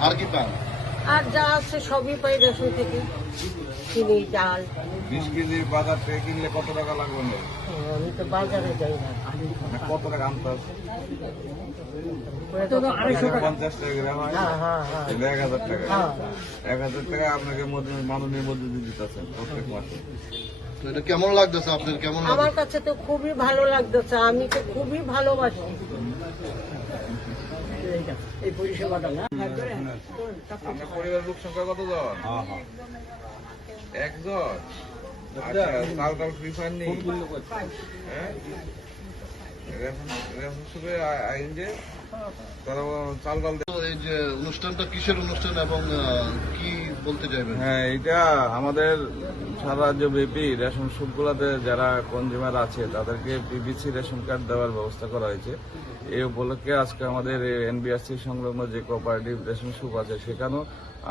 আর কি পান? আর যা আছে সবই পাই রেশন থেকে। চিনি চাল বিশ কেজি বাজার থেকে কিনলে কত টাকা লাগবে আমি তো বাজারে যাই না। মানে কত টাকা আনতে টাকা। পঞ্চাশ টাকা গ্রাম হয়। হ্যাঁ হ্যাঁ হ্যাঁ। এক হাজার টাকা। হ্যাঁ। এক হাজার টাকা আপনাকে মধ্যে- মাননীয় মজুরি দিতেছেন প্রত্যেক মাসে। এটা কেমন লাগতেছে আপনার? কেমন আমার কাছে তো খুবই ভালো লাগতেছে আমি তো খুবই ভালোবাসি। এই পরিষেবাটা না? আপনার পরিবারের লোক সংখ্যা কত জন একজন? আচ্ছা নেই। হ্যাঁ? সুপে আইন যে তারা চাল ডাল এই যে অনুষ্ঠানটা কিসের অনুষ্ঠান এবং কি বলতে চাইবেন? হ্যাঁ এটা আমাদের সারা রাজ্যব্যাপী রেশন শপগুলোতে যারা কনজিউমার আছে তাদেরকে পিবিসি রেশন কার্ড দেওয়ার ব্যবস্থা করা হয়েছে। এই উপলক্ষে আজকে আমাদের এনবিআরসি সংলগ্ন যে কোঅপারেটিভ রেশন শপ আছে সেখানেও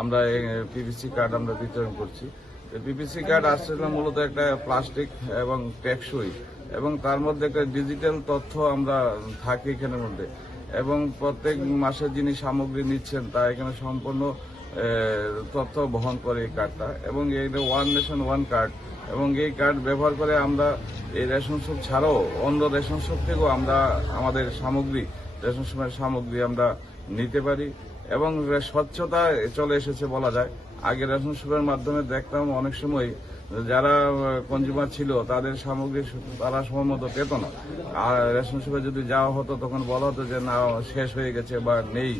আমরা পিবিসি কার্ড আমরা বিতরণ করছি। পিপিসি কার্ড আসলে মূলত একটা প্লাস্টিক এবং টেকসই এবং তার মধ্যে একটা ডিজিটাল তথ্য আমরা থাকি এখানের মধ্যে। এবং প্রত্যেক মাসে যিনি সামগ্রী নিচ্ছেন, তা এখানে সম্পূর্ণ তথ্য বহন করে এই কার্ডটা। এবং এইটা ওয়ান নেশন ওয়ান কার্ড এবং এই কার্ড ব্যবহার করে আমরা এই রেশন শপ ছাড়াও অন্য রেশন শপ থেকেও আমরা আমাদের সামগ্রী, রেশন শপের সামগ্রী আমরা নিতে পারি। এবং স্বচ্ছতা চলে এসেছে বলা যায়। আগে রেশন শপের মাধ্যমে দেখতাম অনেক সময় যারা কনজিউমার ছিল, তাদের সামগ্রী তারা সময় মতো পেত না। আর রেশন শপে যদি যাওয়া হতো, তখন বলা হতো যে, না, শেষ হয়ে গেছে বা নেই।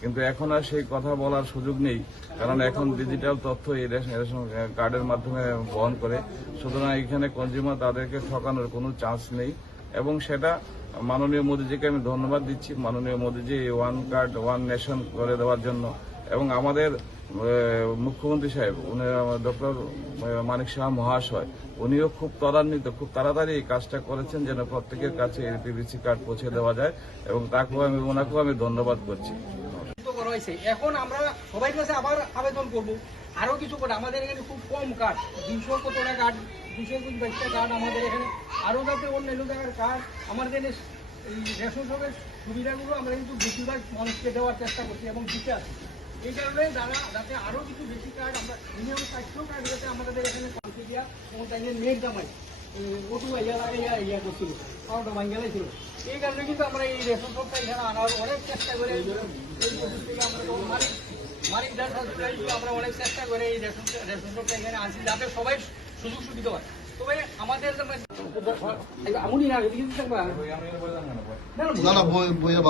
কিন্তু এখন আর সেই কথা বলার সুযোগ নেই, কারণ এখন ডিজিটাল তথ্য এই রেশন কার্ডের মাধ্যমে বহন করে। সুতরাং এখানে কনজিউমার তাদেরকে ঠকানোর কোনো চান্স নেই। এবং সেটা মাননীয় মোদীজিকে আমি ধন্যবাদ দিচ্ছি। মাননীয় মোদীজি এই ওয়ান কার্ড ওয়ান নেশন করে দেওয়ার জন্য। এবং আমাদের মুখ্যমন্ত্রী সাহেব, উনি ডক্টর মানিক শাহ মহাশয়, উনিও খুব ত্বরান্বিত, খুব তাড়াতাড়ি এই কাজটা করেছেন যেন প্রত্যেকের কাছে এই পিভিসি কার্ড পৌঁছে দেওয়া যায় এবং তাকেও আমি, ওনাকেও আমি ধন্যবাদ করছি। এখন আমরা সবাই কাছে আবার আবেদন করব। আরও কিছু করে। আমাদের এখানে খুব কম কার্ড। দুশো কত টাকা কার্ড, দুশো বাইশটা কার্ড আমাদের এখানে। আরও যাতে অন্যান্য জায়গার কার্ড, আমাদের এখানে রেশন শপের সুবিধাগুলো আমরা কিন্তু বেশিরভাগ মানুষকে দেওয়ার চেষ্টা করছি এবং দিতে আছি এই কারণে যারা যাতে আরও কিছু বেশি কার্ড আমরা মিনিমাম চারশো কার্ড যাতে আমাদের এখানে দেওয়া এবং তাইলে নেট জামাই ওটু ইয়া ইয়া ইয়া করছিল খাওয়াটা ভাঙ্গেলাই ছিল। এই কারণে কিন্তু আমরা এই রেশন শপটা এখানে আনার অনেক চেষ্টা করে এই থেকে আমরা মালিক মালিক দাস হাসপাতালে আমরা অনেক চেষ্টা করে এই রেশন রেশন শপটা এখানে আনছি, যাতে সবাই সুযোগ সুবিধা হয় তবে আমাদের না না না না না বই বইয়ে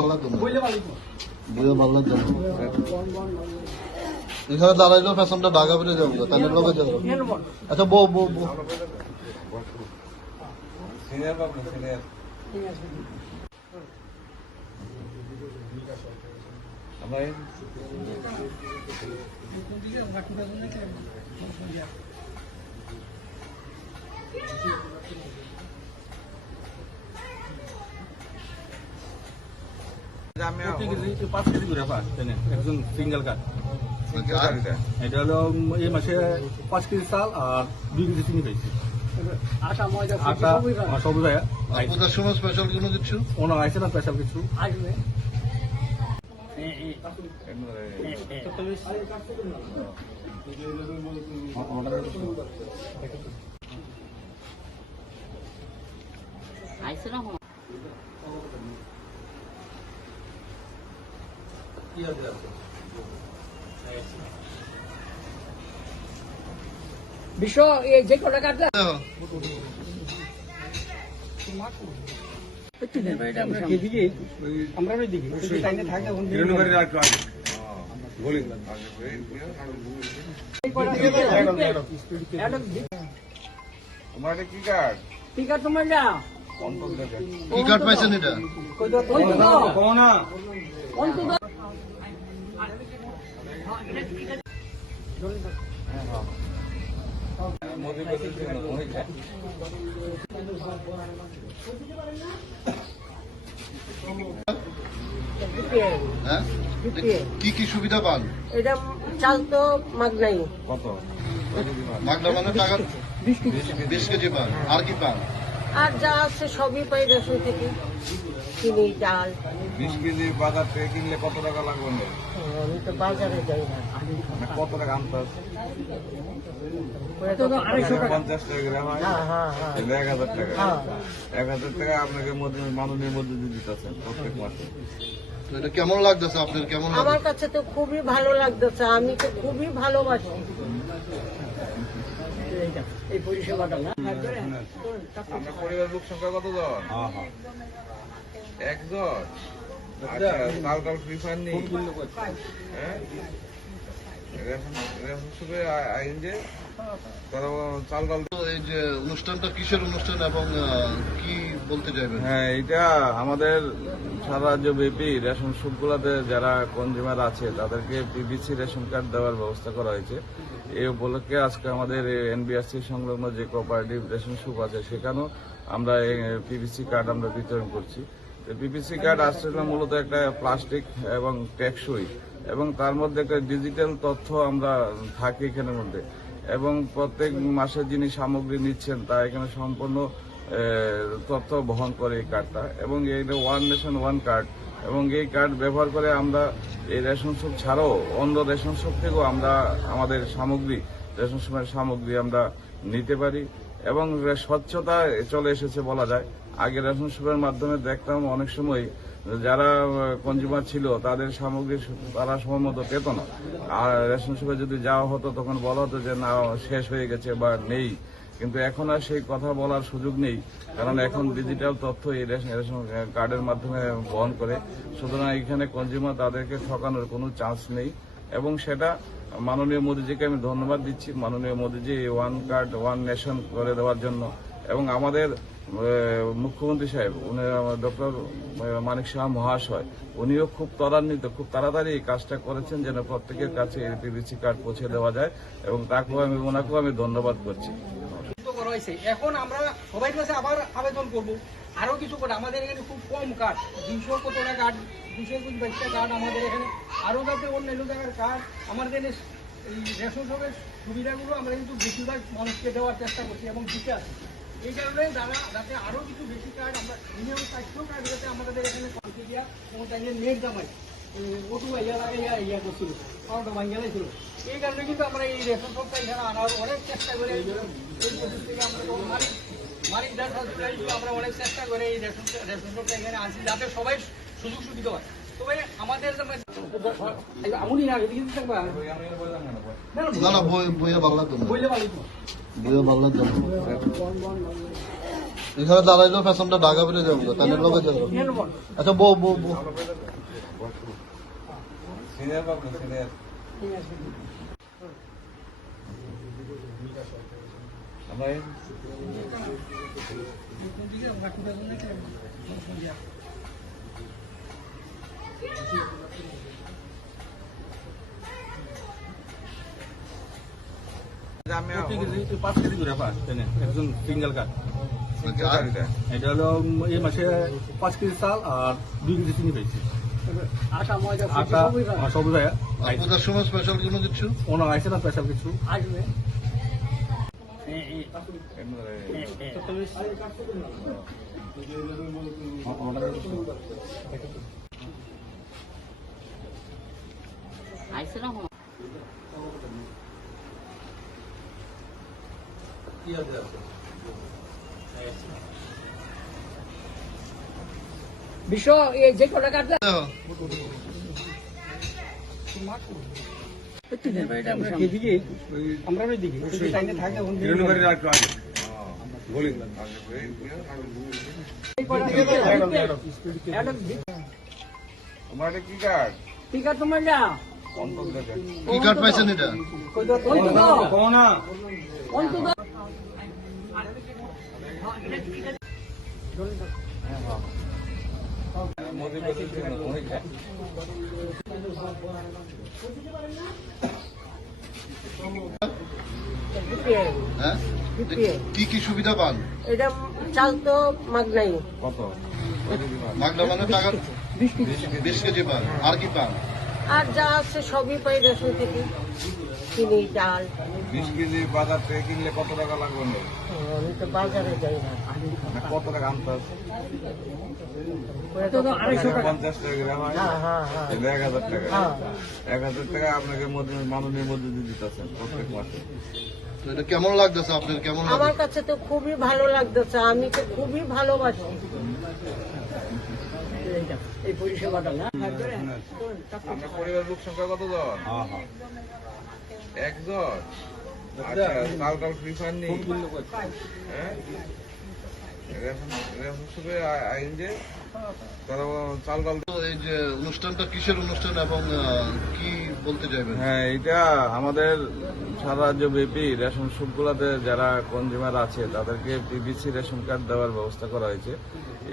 এখানে দাঁড়াইলেও ফ্যাশনটা ঢাকা যাব তাদের লগে যাব। আচ্ছা বউ বউ আমরা পাঁচ কার্ড এটা হলো এই মাসে পাঁচ কেজি চাল আর দুই কেজি চিনি পাইছি আটা ময়দা আটা কোনো কিছু ওনা আইসে না স্পেশাল কিছু বিশ্ব এই যে কটা কাটলে? আমরা ওই দিকে থাকে এখন তোমার কি কার্ড ঠিক আছে তোমার? কি কার্ড পাইছেন এটা? হ্যাঁ? কি কি সুবিধা পান? এটা চাল তো মাগনাই কত মাগনা মানে টাকা? বিশ কেজি পান। আর কি পান? আর যা আছে সবই পাই রেশন থেকে। চিনি চাল বিশ কেজি বাজার থেকে কিনলে কত টাকা লাগবে? আমি তো বাজারে যাই না। মানে কত টাকা আনতে তো পঞ্চাশ টাকা গ্রাম হয়। হ্যাঁ হ্যাঁ হ্যাঁ। এক হাজার টাকা। হ্যাঁ। এক হাজার টাকা আপনাকে মধ্যে- মাননীয় মধ্যে দিয়ে দিতেছেন প্রত্যেক মাসে। এটা কেমন লাগতেছে আপনার? কেমন আমার কাছে তো খুবই ভালো লাগতেছে। আমি তো খুবই ভালোবাসি। এই পরিষেবাটা আপনার পরিবার লোক সংখ্যা একজন? আচ্ছা। নেই। হ্যাঁ? অনুষ্ঠানটা কিসের অনুষ্ঠান এবং কি বলতে চাইবেন? হ্যাঁ এটা আমাদের সারা রাজ্য ব্যাপী রেশন শপগুলোতে যারা কনজিউমার আছে তাদেরকে পিবিসি রেশন কার্ড দেওয়ার ব্যবস্থা করা হয়েছে। এই উপলক্ষে আজকে আমাদের এনবিআরসি সংলগ্ন যে কোঅপারেটিভ রেশন শপ আছে, সেখানেও আমরা পিবিসি কার্ড আমরা বিতরণ করছি। পিপিসি কার্ড আসলে মূলত একটা প্লাস্টিক এবং টেকসই এবং তার মধ্যে একটা ডিজিটাল তথ্য আমরা থাকি এখানের মধ্যে এবং প্রত্যেক মাসে যিনি সামগ্রী নিচ্ছেন তা এখানে সম্পূর্ণ তথ্য বহন করে এই কার্ডটা এবং এইটা ওয়ান নেশন ওয়ান কার্ড এবং এই কার্ড ব্যবহার করে আমরা এই রেশন শপ ছাড়াও অন্য রেশন শপ থেকেও আমরা আমাদের সামগ্রী, রেশন শপের সামগ্রী আমরা নিতে পারি এবং স্বচ্ছতা চলে এসেছে বলা যায়। আগে রেশন শপের মাধ্যমে দেখতাম অনেক সময় যারা কনজিউমার ছিল তাদের সামগ্রী তারা সময় মতো পেত না। আর রেশন শপে যদি যাওয়া হতো তখন বলা হতো যে না, শেষ হয়ে গেছে বা নেই। কিন্তু এখন আর সেই কথা বলার সুযোগ নেই। কারণ এখন ডিজিটাল তথ্য এই রেশন কার্ডের মাধ্যমে বহন করে। সুতরাং এখানে কনজিউমার তাদেরকে ঠকানোর কোনো চান্স নেই। এবং সেটা মাননীয় মোদীজিকে আমি ধন্যবাদ দিচ্ছি। মাননীয় মোদীজি এই ওয়ান কার্ড ওয়ান নেশন করে দেওয়ার জন্য। এবং আমাদের মুখ্যমন্ত্রী সাহেব, উনি ডক্টর মানিক শাহ মহাশয়, উনিও খুব ত্বরান্বিত, খুব তাড়াতাড়ি এই কাজটা করেছেন যেন প্রত্যেকের কাছে এই পিভিসি কার্ড পৌঁছে দেওয়া যায়। এবং তাকেও আমি, ওনাকেও আমি ধন্যবাদ করছি। হয়েছে। এখন আমরা সবাই কাছে আবার আবেদন করব। আরও কিছু করে। আমাদের এখানে খুব কম কার্ড। দুইশো কতটা কাঠ দুশো একুশ বাইশটা কার্ড আমাদের এখানে। আরও যাতে অন্যান্য জায়গার কার্ড আমাদের এখানে এই রেশন শপের সুবিধাগুলো আমরা কিন্তু বেশিরভাগ মানুষকে দেওয়ার চেষ্টা করছি এবং দিতে আসি এই কারণে যারা যাতে আরও কিছু বেশি কার্ড আমরা মিনিমাম চারশো কার্ড যাতে আমাদের এখানে পাল্টে দেওয়া, এবং তাইলে নেট জামাই ওটু ইয়া ইয়া ইয়া করছিল পাউডার ভাঙ্গেলাই ছিল এই কারণে কিন্তু আমরা এই রেশন শপটা এখানে আনার অনেক চেষ্টা করে এই এই থেকে আমরা মালিক মালিক আমরা অনেক চেষ্টা করে এই রেশন রেশন শপটা এখানে আনছি যাতে সবাই সুযোগ সুবিধা হয়। তবে আমাদের আমুনি না এদিকে দিতে থাকবা? না না না না বই বইয়ে বাংলার জন্য বইলে ভালো বইয়ে বাংলার জন্য এখানে দাঁড়াইলেও ফ্যাশনটা ঢাকা বেড়ে যাব তাহলে যাব। আচ্ছা বউ বউ বউ। সিনিয়র সিনিয়র আমরা পাঁচ কেজি করে পাঁচ এনে একজন সিঙ্গেল কার্ড আর এটা হলো এই মাসে পাঁচ কেজি চাল আর দুই কেজি চিনি পেয়েছি আটা ময়দা আটা সবুজ আপনাদের সময় স্পেশাল কোনো কিছু? ওনা আইসে না স্পেশাল কিছু? আসবে। বিশ্ব এই যে কটা কাটলে আমরা ওইদিকে টাইমে থাকে তোমার এটা কি কার্ড ঠিক আছে তোমার দেখে কি কার্ড পাইছেন এটা? মোদি বলেছে ওই হ্যাঁ। কি কি সুবিধা পান? এটা চাল তো মাগনাই। কত? মাগনা মানে টাকা? বিশ কেজি। পান। আর কি পান? আর যা আছে সবই পাই রেশন থেকে। চিনি চাল। বিশ কেজি বাজার থেকে কিনলে কত টাকা লাগবে? আমি তো বাজারে যাই না। কত টাকা পঞ্চাশ টাকা গ্রাম হয়। হ্যাঁ হ্যাঁ এটা এক হাজার টাকা। এক হাজার টাকা আপনাকে মধ্যে- মাননীয় মজুরি দিতেছেন প্রত্যেক মাসে। কেমন লাগতেছে আপনার? কেমন আমার কাছে তো খুবই ভালো লাগতেছে। আমি তো খুবই ভালোবাসি। এই পরিষেবাটা না পরিবার লোক সংখ্যা একজন আচ্ছা চাল ফ্রি ফান্ড নেই। হ্যাঁ? আইন যে এই যে অনুষ্ঠানটা কিসের অনুষ্ঠান এবং কি বলতে চাইবেন? হ্যাঁ এটা আমাদের সারা রাজ্যব্যাপী রেশন শপগুলোতে যারা কনজিউমার আছে তাদেরকে পিবিসি রেশন কার্ড দেওয়ার ব্যবস্থা করা হয়েছে।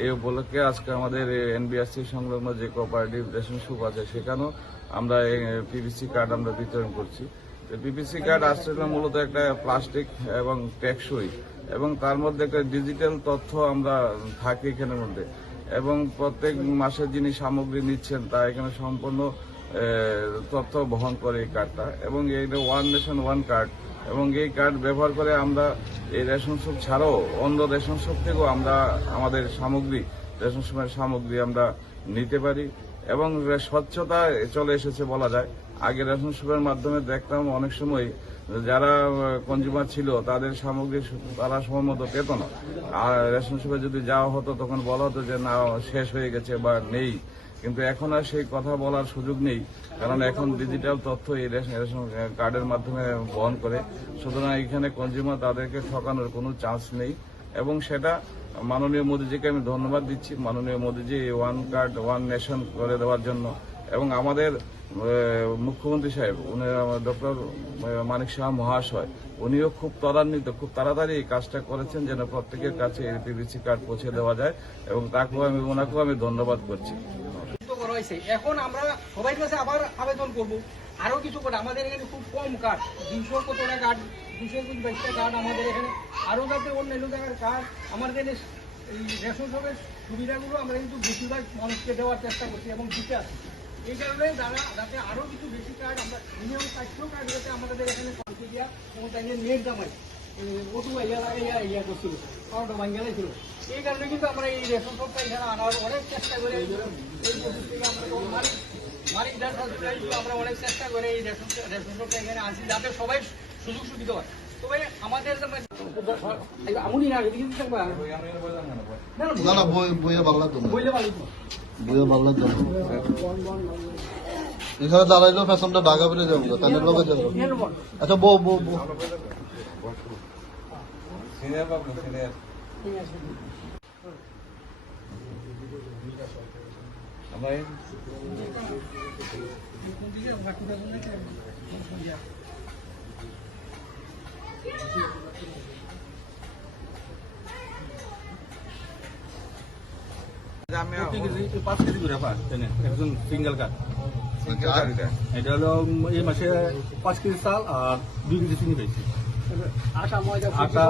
এই উপলক্ষে আজকে আমাদের এনবিআরসি সংলগ্ন যে কোঅপারেটিভ রেশন শপ আছে সেখানেও আমরা পিবিসি কার্ড আমরা বিতরণ করছি। পিপিসি কার্ড আসলে মূলত একটা প্লাস্টিক এবং টেকসই এবং তার মধ্যে একটা ডিজিটাল তথ্য আমরা থাকি এখানের মধ্যে। এবং প্রত্যেক মাসে যিনি সামগ্রী নিচ্ছেন, তা এখানে সম্পূর্ণ তথ্য বহন করে এই কার্ডটা এবং এইটা ওয়ান নেশন ওয়ান কার্ড এবং এই কার্ড ব্যবহার করে আমরা এই রেশন শপ ছাড়াও অন্য রেশন শপ থেকেও আমরা আমাদের সামগ্রী, রেশন শপের সামগ্রী আমরা নিতে পারি। এবং স্বচ্ছতা চলে এসেছে বলা যায়। আগে রেশন শপের মাধ্যমে দেখতাম অনেক সময় যারা কনজিউমার ছিল, তাদের সামগ্রী তারা সময় মতো পেত না। আর রেশন শপে যদি যাওয়া হতো, তখন বলা হতো যে, না, শেষ হয়ে গেছে বা নেই। কিন্তু এখন আর সেই কথা বলার সুযোগ নেই, কারণ এখন ডিজিটাল তথ্য এই রেশন কার্ডের মাধ্যমে বহন করে। সুতরাং এখানে কনজিউমার তাদেরকে ঠকানোর কোনো চান্স নেই। এবং সেটা মাননীয় মোদীজিকে আমি ধন্যবাদ দিচ্ছি। মাননীয় মোদীজি এই ওয়ান কার্ড ওয়ান নেশন করে দেওয়ার জন্য এবং আমাদের মুখ্যমন্ত্রী সাহেব, উনি ডক্টর মানিক শাহ মহাশয়, উনিও খুব ত্বরান্বিত, খুব তাড়াতাড়ি এই কাজটা করেছেন যেন প্রত্যেকের কাছে এই পিভিসি কার্ড পৌঁছে দেওয়া যায় এবং তাকেও আমি, ওনাকেও আমি ধন্যবাদ করছি। এখন আমরা সবাই কাছে আবার আবেদন করব। আরও কিছু করে আমাদের এখানে খুব কম কার্ড। দুশো কত টাকা কার্ড দুশো একুশ বাইশটা কার্ড আমাদের এখানে। আরও যাতে অন্যান্য জায়গার কার্ড। আমাদের এখানে এই রেশন শপের সুবিধাগুলো আমরা কিন্তু বেশিরভাগ মানুষকে দেওয়ার চেষ্টা করছি এবং দিতে আছি এই কারণে যারা, যাতে আরও কিছু বেশি কার্ড আমরা মিনিমাম চারশো কার্ড যাতে আমাদের এখানে পৌঁছে দেওয়া এবং তাই নেট জামাই ওটু ইয়া ইয়া ইয়া করছিল কারণটা ভাঙ্গা ছিল এই কারণে কিন্তু আমরা এই রেশন শপটা এখানে আনার অনেক চেষ্টা করে, এই পদ্ধতি থেকে আমরা তো মালিক মালিক যার সাথে আমরা অনেক চেষ্টা করে এই রেশন রেশন শপটা এখানে আনছি, যাতে সবাই সুযোগ সুবিধা হয়। না? না, না, না না বই বইয়ে বাংলা তো। বইয়ে বাংলা তো না। এখানে দাঁড়াইলেও ফ্যাশনটা ঢাকা বেড়ে যাব তাদের লোকে যাব আচ্ছা বউ বউ বউ আমরা এই- যে আমি প্রতি কেজি পাঁচ কেজি করে একজন সিঙ্গেল কার্ড এটা? হলো এই মাসে পাঁচ কেজি চাল আর দুই কেজি চিনি পাইছি আটা ময়দা আটা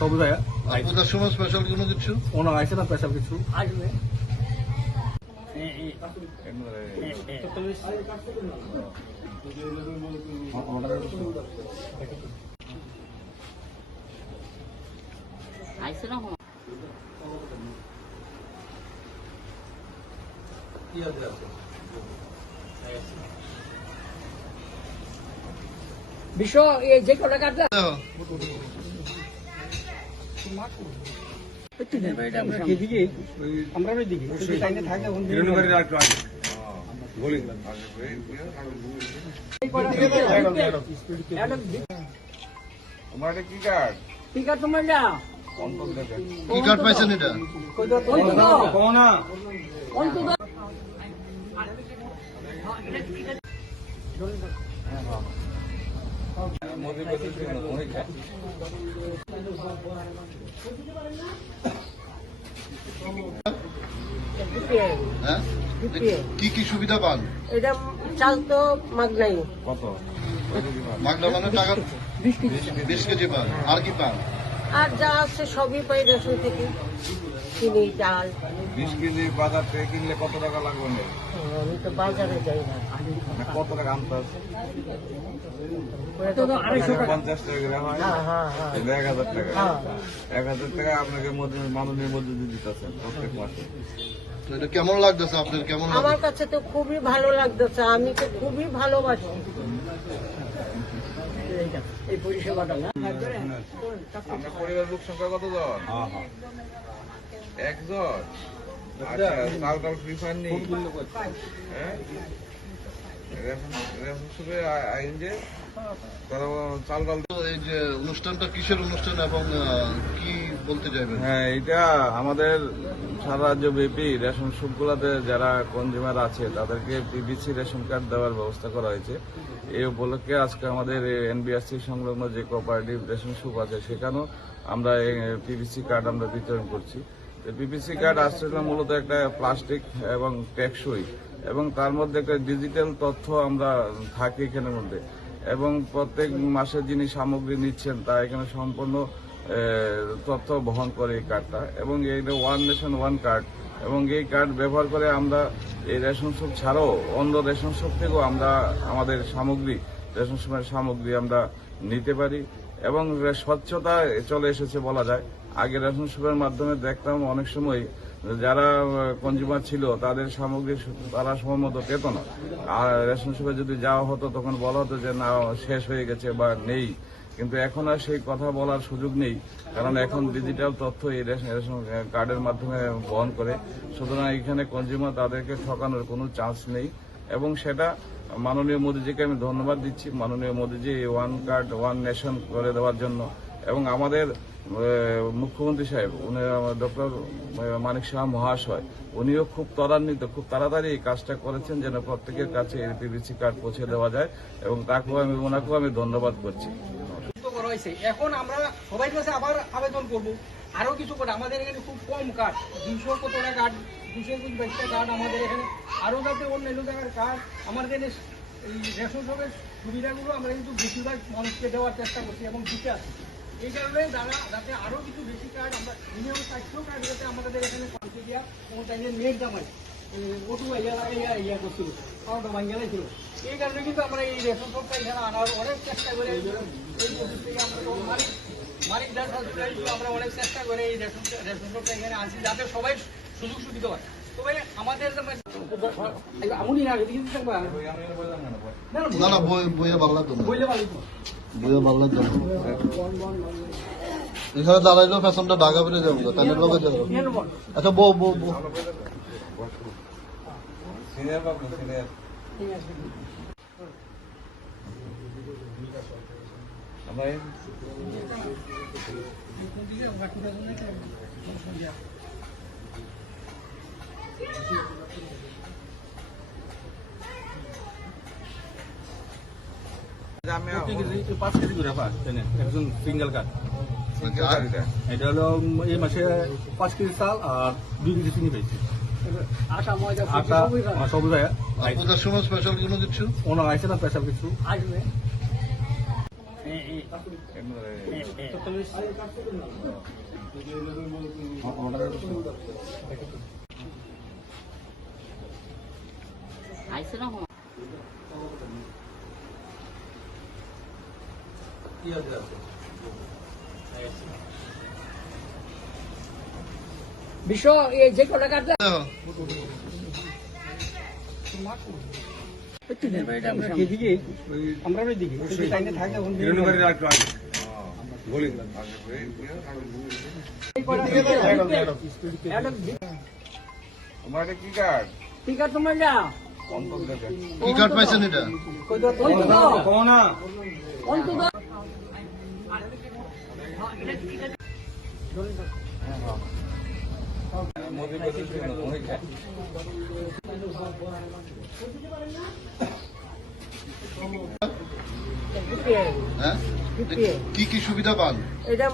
সবই ভাইয়া পূজার সময় স্পেশাল কোনো কিছু? ওনার আইসে না স্পেশাল কিছু? আসবে। বিশ্ব এই যে কটা আমরা ওই দিকে থাকে তোমার কি কার্ড? ঠিক আছে তোমার যা কি কার্ড পাইছেন এটা? হ্যাঁ? কি কি সুবিধা পান? এটা চাল তো মাগনাই। কত? মাগনা মানে টাকা? বিশ কেজি পান। আর কি পান? আর যা আছে সবই পাই রেশন থেকে। চিনি চাল বিশ কেজি বাজার থেকে কিনলে কত টাকা লাগবে? না? আমি তো বাজারে যাই না। মানে কত টাকা আনতে তো পঞ্চাশ টাকা করে হয়। হ্যাঁ হ্যাঁ এক হাজার টাকা। হ্যাঁ। এক হাজার টাকা আপনাকে মধ্যে- মাননীয় মজুরি দিতেছেন প্রত্যেক মাসে। এটা কেমন লাগতেছে আপনার? কেমন আমার কাছে তো খুবই ভালো লাগতেছে। আমি তো খুবই ভালোবাসি। এই পরিষেবাটা। না আপনার পরিবারের লোক সংখ্যা কত জন? একজন? আচ্ছা। ফ্রি ফান্ড নেই। হ্যাঁ? এই যে অনুষ্ঠানটা কিসের অনুষ্ঠান এবং কি বলতে চাইবেন? হ্যাঁ এটা আমাদের সারা রাজ্য ব্যাপী রেশন শপগুলোতে যারা কনজিউমার আছে তাদেরকে পিবিসি রেশন কার্ড দেওয়ার ব্যবস্থা করা হয়েছে। এই উপলক্ষে আজকে আমাদের এনবিআরসি সংলগ্ন যে কোঅপারেটিভ রেশন শপ আছে সেখানেও আমরা পিবিসি কার্ড আমরা বিতরণ করছি। পিপিসি কার্ড আসছিল মূলত একটা প্লাস্টিক এবং টেকসই এবং তার মধ্যে একটা ডিজিটাল তথ্য আমরা থাকি এখানের মধ্যে। এবং প্রত্যেক মাসে যিনি সামগ্রী নিচ্ছেন তা এখানে সম্পূর্ণ তথ্য বহন করে এই কার্ডটা। এবং এইটা ওয়ান নেশন ওয়ান কার্ড এবং এই কার্ড ব্যবহার করে আমরা এই রেশন শপ ছাড়াও অন্য রেশন শপ থেকেও আমরা আমাদের সামগ্রী, রেশন শপের সামগ্রী আমরা নিতে পারি। এবং স্বচ্ছতা চলে এসেছে বলা যায়। আগে রেশন শপের মাধ্যমে দেখতাম অনেক সময় যারা কনজিউমার ছিল, তাদের সামগ্রী তারা সময় মতো পেত না। আর রেশন শপে যদি যাওয়া হতো, তখন বলা হতো যে, না, শেষ হয়ে গেছে বা নেই। কিন্তু এখন আর সেই কথা বলার সুযোগ নেই, কারণ এখন ডিজিটাল তথ্য এই রেশন কার্ডের মাধ্যমে বহন করে। সুতরাং এখানে কনজিউমার তাদেরকে ঠকানোর কোনো চান্স নেই। এবং সেটা মাননীয় মোদীজিকে আমি ধন্যবাদ দিচ্ছি। মাননীয় Modiji one card one nation করে দেওয়ার জন্য। এবং আমাদের মুখ্যমন্ত্রী সাহেব, উনি ডক্টর মানিক শাহ মহাশয়, উনিও খুব ত্বরান্বিত, খুব তাড়াতাড়ি এই কাজটা করেছেন যেন প্রত্যেকের কাছে এই পিবিসি কার্ড পৌঁছে দেওয়া যায় এবং তাকেও আমি, ওনাকেও আমি ধন্যবাদ করছি। এখন আমরা সবাই কাছে আবার আবেদন করব। আরও কিছু করে। আমাদের এখানে খুব কম কার্ড। দুইশো কত কাঠ দুশো একুশ বাইশটা কার্ড আমাদের এখানে। আরও যাতে অন্যান্য জায়গার কার্ড আমাদের এখানে এই রেশন শপের সুবিধাগুলো আমরা কিন্তু বেশিরভাগ মানুষকে দেওয়ার চেষ্টা করছি এবং দিতে আছি এই কারণে যারা যাতে আরও কিছু বেশি কার্ড আমরা মিনিমাম চারশো কার্ড যাতে আমাদের এখানে এবং তাইলে মেয়ের জামাই ওটু ইয়া ইয়া করছিল খাওয়াটা ভাঙ্গা ছিল এই কারণে কিন্তু আমরা এই রেশন শপটা এখানে আনার অনেক চেষ্টা করে এই অফিস থেকে আমরা মালিক মালিক দাস আমরা অনেক চেষ্টা করে এই রেশন রেশন শপটা এখানে আনছি যাতে সবাই সুযোগ সুবিধা হয়। তবে আমাদের আমুনি না এদিকে দিতে থাকবা। না না না না বই বইয়ে বাংলা তো না। বললে ভালো বইয়ে বাংলা তো না। এখানে দাঁড়াইলেও ফ্যাশনটা ঢাকা বেড়ে যাব, তাহলে লোকে যাব আচ্ছা বউ বউ বউ আমরা এই- যে আমি প্রতি কেজি পাঁচ কেজি করে পাস একজন সিঙ্গেল কার্ড এটা? হলো এই মাসে পাঁচ কেজি চাল আর দুই কেজি চিনি পেয়েছি। আটা ময়দা আটা আমার ভাইয়া আর সময় স্পেশাল কোনো কিছু? ওনার আইসে না স্পেশাল কিছু? আসবে। বিশ্ব এই যে কটা কাটলে? আমরা ওই দিকে টাইমে থাকে এটা কি কার্ড ঠিক আছে তোমার যা। কি কার্ড পাইছেন এটা? হ্যাঁ কি কি সুবিধা পান? এটা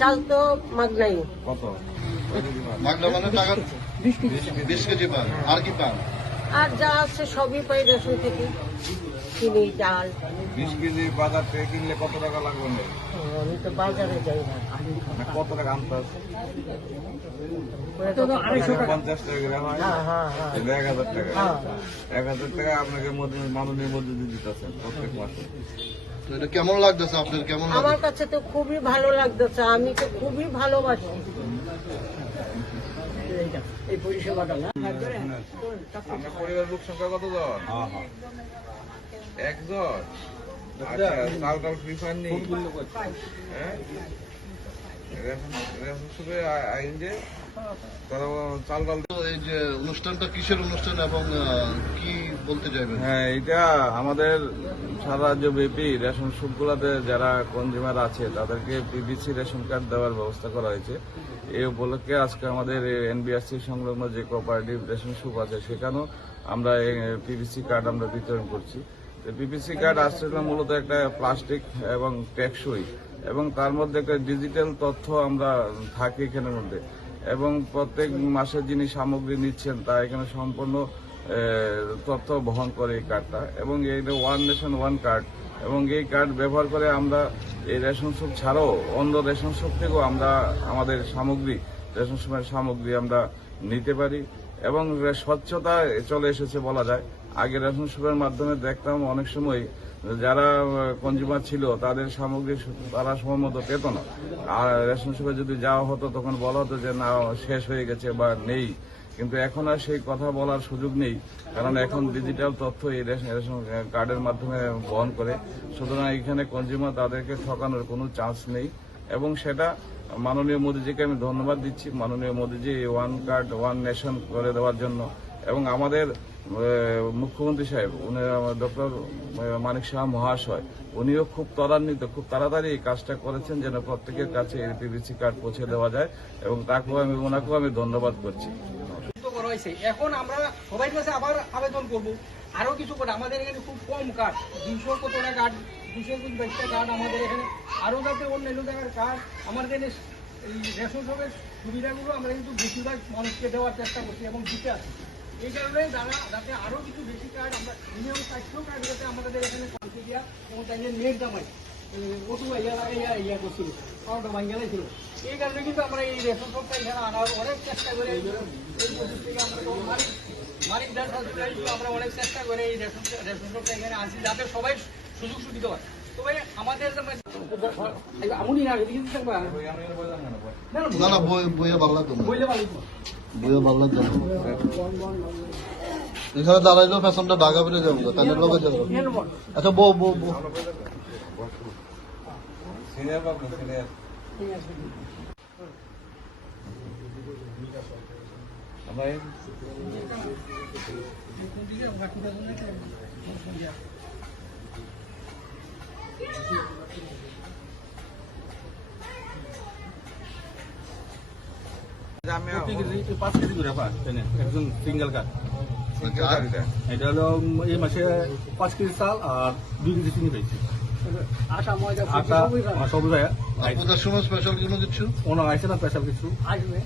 চাল তো মাগনাই। কত? মাগনা মানে টাকা? বিশ কেজি পান। আর কি পান? আর যা আছে সবই পাই রেশন থেকে। চিনি চাল বিশ কেজি বাজার থেকে কিনলে কত টাকা লাগবে? আমি তো বাজারে যাই না। মানে কত টাকা পঞ্চাশ টাকা করে হয়। হ্যাঁ হ্যাঁ হ্যাঁ। এক হাজার টাকা। এক হাজার টাকা আপনাকে মাননীয় মজুরি দিতেছেন প্রত্যেক মাসে। এটা কেমন লাগতেছে আপনার? কেমন আমার কাছে তো খুবই ভালো লাগতেছে। আমি তো খুবই ভালোবাসি। এই পরিষেবাটা না পরিবার লোক সংখ্যা কতজন আচ্ছা টাল ফ্রি পাননি হ্যাঁ। রেশন- রেশন শপে যে তারা চাল ডাল তো এই যে অনুষ্ঠানটা কিসের অনুষ্ঠান এবং কি বলতে চাইবেন? হ্যাঁ এটা আমাদের সারা রাজ্যব্যাপী রেশন শপগুলোতে যারা কনজিউমার আছে তাদেরকে পিবিসি রেশন কার্ড দেওয়ার ব্যবস্থা করা হয়েছে। এই উপলক্ষে আজকে আমাদের এনবিআরসি সংলগ্ন যে কোঅপারেটিভ রেশন শপ আছে সেখানেও আমরা পিবিসি কার্ড আমরা বিতরণ করছি। পিপিসি কার্ড আসছিল মূলত একটা প্লাস্টিক এবং টেকসই, এবং তার মধ্যে একটা ডিজিটাল তথ্য আমরা থাকি এখানের মধ্যে। এবং প্রত্যেক মাসে যিনি সামগ্রী নিচ্ছেন, তা এখানে সম্পূর্ণ তথ্য বহন করে এই কার্ডটা এবং এইটা ওয়ান নেশন ওয়ান কার্ড এবং এই কার্ড ব্যবহার করে আমরা এই রেশন শপ ছাড়াও অন্য রেশন শপ থেকেও আমরা আমাদের সামগ্রী, রেশন শপের সামগ্রী আমরা নিতে পারি। এবং স্বচ্ছতা চলে এসেছে বলা যায়। আগে রেশন শপের মাধ্যমে দেখতাম অনেক সময় যারা কনজিউমার ছিল, তাদের সামগ্রী তারা সময় মতো পেত না। আর রেশন শপে যদি যাওয়া হতো, তখন বলা হতো যে, না, শেষ হয়ে গেছে বা নেই। কিন্তু এখন আর সেই কথা বলার সুযোগ নেই, কারণ এখন ডিজিটাল তথ্য এই রেশন কার্ডের মাধ্যমে বহন করে। সুতরাং এখানে কনজিউমার তাদেরকে ঠকানোর কোনো চান্স নেই। এবং সেটা মাননীয় মোদীজিকে আমি ধন্যবাদ দিচ্ছি। মাননীয় মোদীজি এই ওয়ান কার্ড ওয়ান নেশন করে দেওয়ার জন্য। এবং আমাদের মুখ্যমন্ত্রী সাহেব, উনি ডক্টর মানিক শাহ মহাশয়, উনিও খুব ত্বরান্বিত, খুব তাড়াতাড়ি এই কাজটা করেছেন যেন প্রত্যেকের কাছে এই পিভিসি কার্ড পৌঁছে দেওয়া যায় এবং তাকেও আমি, ওনাকেও আমি ধন্যবাদ করছি। এখন আমরা সবাই কাছে আবার আবেদন করব। আরও কিছু করে আমাদের এখানে খুব কম কার্ড দুশো কত কার্ড দুশো বাইশটা কার্ড আমাদের এখানে। আরও যাতে অন্যান্য জায়গার কার্ড আমাদের এখানে এই রেশন শপের সুবিধাগুলো আমরা কিন্তু বেশিরভাগ মানুষকে দেওয়ার চেষ্টা করছি এবং দিতে আছি এই কারণে যারা যাতে আরও কিছু বেশি কার্ড আমরা মিনিমাম কার্ড যাতে আমাদের এখানে দেওয়া এবং তাই নেট দামাই ওটু রেশন যাতে সবাই সুযোগ সুবিধা হয়। না না না বই বইয়ে ভালো লাগতো না বইলে ভালো লাগতো না। এখানে দাঁড়াইলেও ফ্যাশনটা ঢাকা ফিরে যাব তাদের লোকে যাব আচ্ছা বউ বউ বউ। আমরা এই যে আমি প্রতি কেজি পাঁচ কেজি করে পায় একজন সিঙ্গেল আচ্ছা, এটা হলো এই মাসে পাঁচ কেজি চাল আর দুই কেজি চিনি পেয়েছি আটা ময়দা আটা সবই ভাইয়া আপনাদের সময় স্পেশাল কোনো? কিছু ওনার আইসে না স্পেশাল কিছু আসবে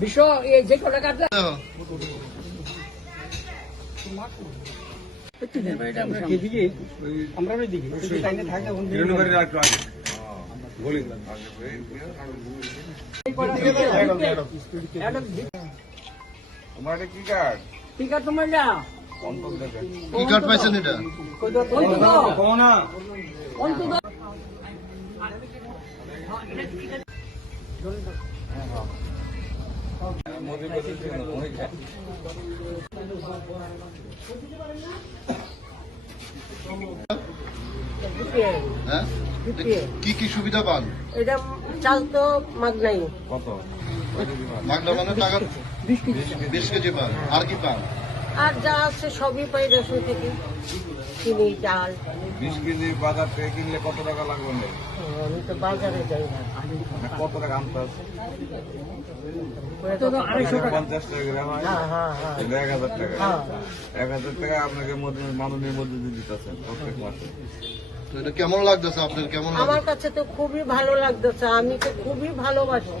বিশ্ব এই যে কটা। আমরা থাকে তোমার কি কার্ড ঠিক আছে তোমার যা কি কার্ড পাইছেন এটা? কি কি সুবিধা পান? এটা চাল তো মাগনাই। কত? মাগনা মানে টাকা? বিশ কেজি পান। আর কি পান? আর যা আছে সবই পাই রেশন থেকে। চিনি চাল। বিশ কেজি বাজার থেকে কিনলে কত টাকা লাগবে আমি তো বাজারে যাই না। কত টাকা আনতে আছে পঞ্চাশ টাকা গ্রাম হয়। হ্যাঁ হ্যাঁ হ্যাঁ। এক হাজার টাকা। হ্যাঁ। এক হাজার টাকা আপনাকে মদ- মাননীয় মজুরি দিতেছেন প্রত্যেক মাসে। কেমন লাগতেছে আপনার? কেমন আমার কাছে তো খুবই ভালো লাগতেছে। আমি তো খুবই ভালোবাসি।